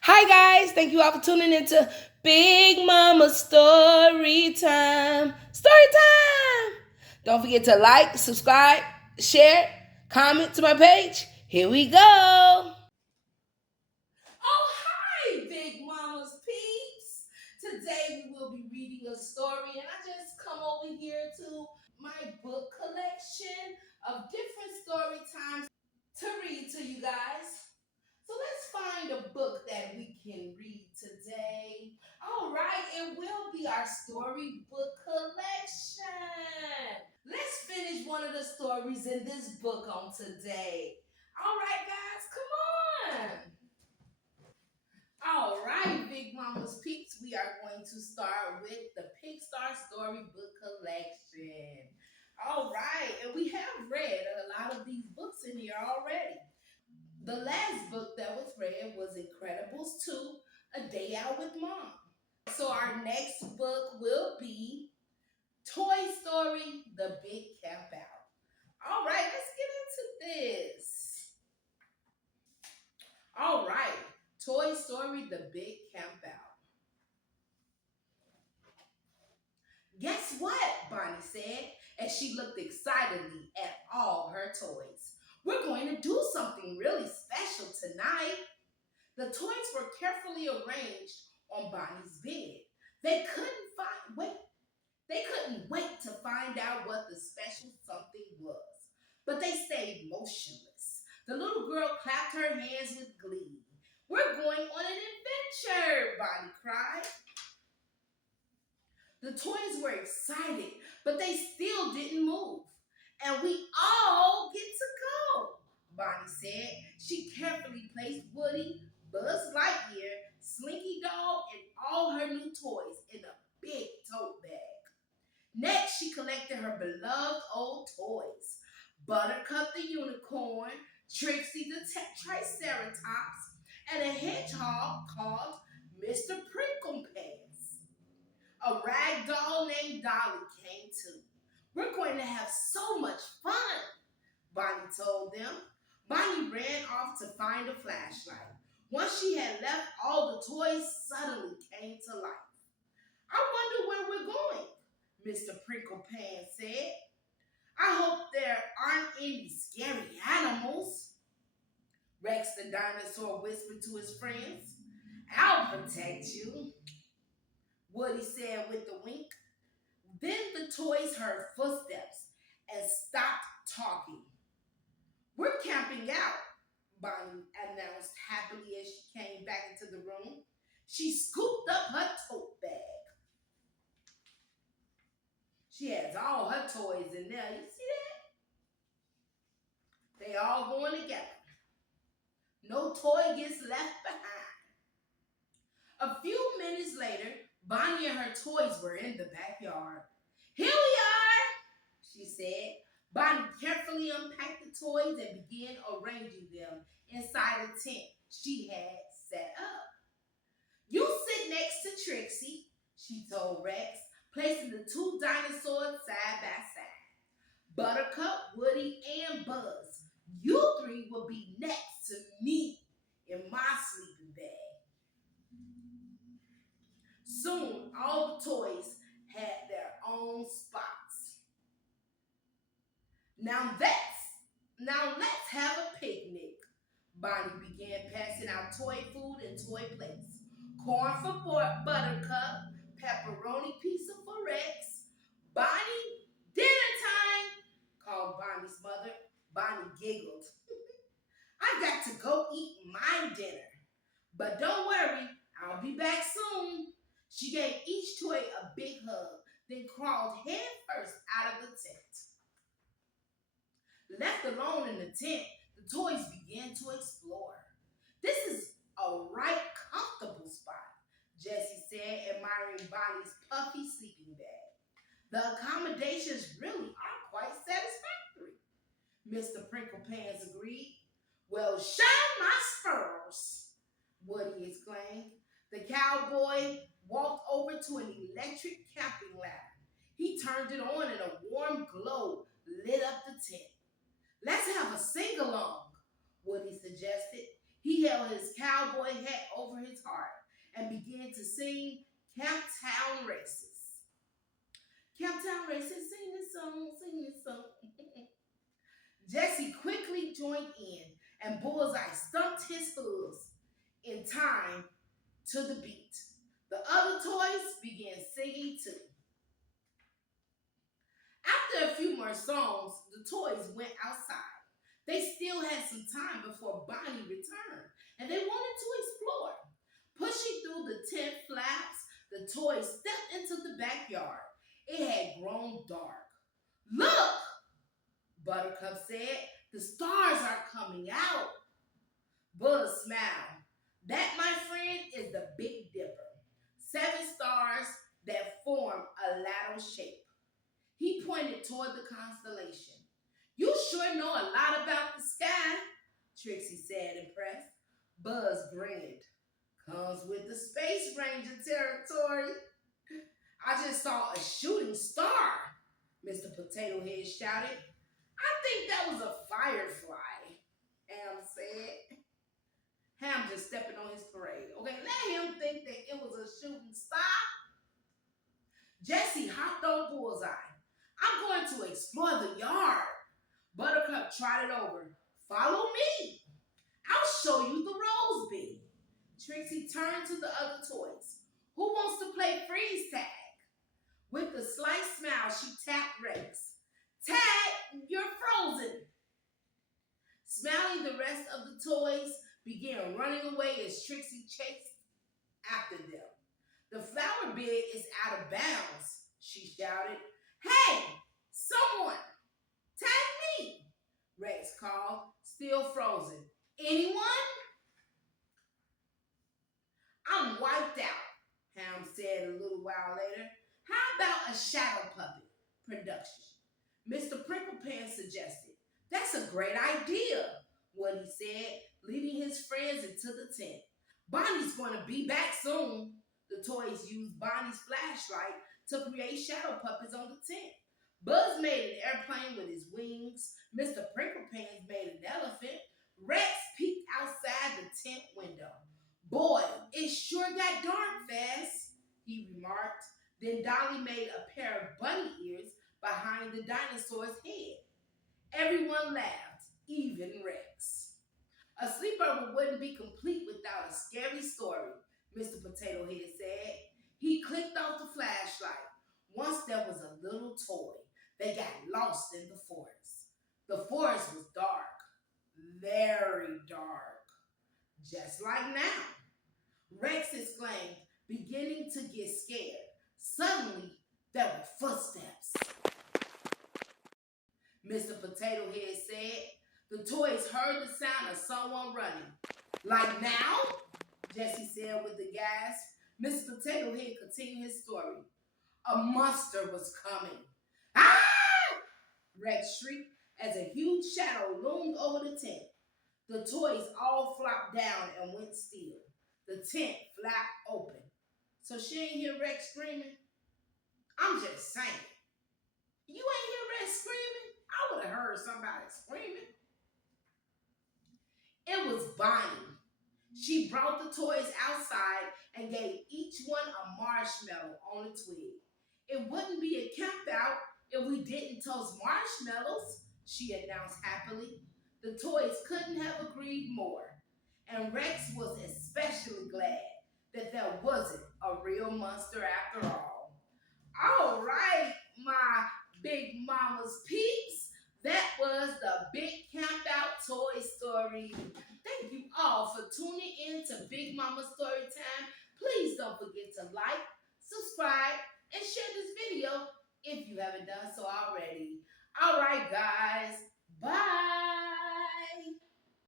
Hi guys, thank you all for tuning into Big Mama Story Time. Story time! Don't forget to like, subscribe, share, comment to my page. Here we go. Oh, hi, Big Mama's peeps. Today we will be reading a story, and I just come over here to my book collection of different story times to read to you guys. So let's find a book that we can read today. All right, it will be our storybook collection. Let's finish one of the stories in this book on today. All right, guys, come on. All right, Big Mama's Peeps, we are going to start with the Pigstar Storybook Collection. All right, and we have read a lot of these books in here already. The last book that was read was Incredibles 2, A Day Out with Mom. So our next book will be Toy Story, The Big Campout. All right, let's get into this. All right, Toy Story, The Big Campout. Guess what? Bonnie said as she looked excitedly at all her toys. We're going to do something really special tonight. The toys were carefully arranged on Bonnie's bed. They couldn't wait to find out what the special something was. But they stayed motionless. The little girl clapped her hands with glee. We're going on an adventure, Bonnie cried. The toys were excited, but they still didn't move. And we all get to go, Bonnie said. She carefully placed Woody, Buzz Lightyear, Slinky Dog, and all her new toys in a big tote bag. Next, she collected her beloved old toys. Buttercup the unicorn, Trixie the Triceratops, and a hedgehog called Mr. Pricklepants. A rag doll named Dolly came too. We're going to have so much fun, Bonnie told them. Bonnie ran off to find a flashlight. Once she had left, all the toys suddenly came to life. I wonder where we're going, Mr. Pricklepan said. I hope there aren't any scary animals, Rex the dinosaur whispered to his friends. I'll protect you, Woody said with a wink. Then the toys heard footsteps and stopped talking. We're camping out, Bonnie announced happily as she came back into the room. She scooped up her tote bag. She has all her toys in there. You see that? They all going together. No toy gets left behind. A few minutes later, Bonnie and her toys were in the backyard. Here we are, she said. Bonnie carefully unpacked the toys and began arranging them inside a tent she had set up. You sit next to Trixie, she told Rex, placing the two dinosaurs side by side. Buttercup, Woody, and Buzz. You three will be next to me in my sleeping bag. Soon, all the toys had their own spots. Now let's have a picnic. Bonnie began passing out toy food and toy plates. Corn for Buttercup, pepperoni pizza for Rex. Bonnie, dinner time, called Bonnie's mother. Bonnie giggled. I got to go eat my dinner. But don't worry, I'll be back soon. She gave each toy a big hug, then crawled headfirst out of the tent. Left alone in the tent, the toys began to explore. This is a right comfortable spot, Jessie said, admiring Bonnie's puffy sleeping bag. The accommodations really are quite satisfactory, Mr. Pricklepants agreed. Well, shine my spurs, Woody exclaimed. The cowboy walked over to an electric camping ladder. He turned it on and a warm glow lit up the tent. Let's have a sing along, Woody suggested. He held his cowboy hat over his cart and began to sing Camptown Races. Camptown Races, sing this song, sing this song. Jesse quickly joined in, and Bullseye stumped his hooves in time to the beat. The other toys began singing too. After a few more songs, the toys went outside. They still had some time before Bonnie returned, and they wanted to explore. Pushing through the tent flaps, the toys stepped into the backyard. It had grown dark. Look, Buttercup said, the stars are coming out. Buzz smiled. That, my friend, is the Big Dipper. 7 stars that form a ladle shape. He pointed toward the constellation. You sure know a lot about the sky, Trixie said, impressed. Buzz grinned. Comes with the Space Ranger territory. I just saw a shooting star, Mr. Potato Head shouted. I think that was a firefly, Ham said. Ham just stepping on his parade. Okay, let him think that it was a shooting star. Jesse hopped on Bullseye. I'm going to explore the yard. Buttercup trotted over. Follow me. I'll show you the rose bed. Trixie turned to the other toys. Who wants to play freeze tag? With a slight smile, she tapped Rex. Tag, you're frozen. Smiling, the rest of the toys began running away as Trixie chased after them. The flower bed is out of bounds, she shouted. Hey, someone, tag me, Rex called, still frozen. Anyone? I'm wiped out, Ham said a little while later. How about a shadow puppet production? Mr. Pricklepan suggested. That's a great idea, Woody said, leading his friends into the tent. Bonnie's going to be back soon. The toys used Bonnie's flashlight to create shadow puppets on the tent. Buzz made an airplane with his wings. Mr. Pricklepan made an elephant. Rex peeked outside the tent window. Boy, it sure got dark fast, he remarked. Then Dolly made a pair of bunny ears behind the dinosaur's head. Everyone laughed, even Rex. A sleepover wouldn't be complete without a scary story, Mr. Potato Head said. He clicked off the flashlight. Once there was a little toy. They got lost in the forest. The forest was dark, very dark, just like now. Rex exclaimed, beginning to get scared. Suddenly, there were footsteps. Mr. Potato Head said. The toys heard the sound of someone running. Like now? Jesse said with a gasp. Mr. Potato Head continued his story. A monster was coming. Ah! Rex shrieked as a huge shadow loomed over the tent. The toys all flopped down and went still. The tent flapped open. So she ain't hear Rex screaming? I'm just saying. You ain't hear Rex screaming? I would have heard somebody screaming. It was Bonnie. She brought the toys outside and gave each one a marshmallow on a twig. It wouldn't be a campout if we didn't toast marshmallows, she announced happily. The toys couldn't have agreed more. And Rex was especially glad that there wasn't a real monster after all. All right, my big mama's peeps. That was the Big Campout Toy Story. Thank you all for tuning in to Big Mama Storytime. Please don't forget to like, subscribe, and share this video if you haven't done so already. All right, guys. Bye.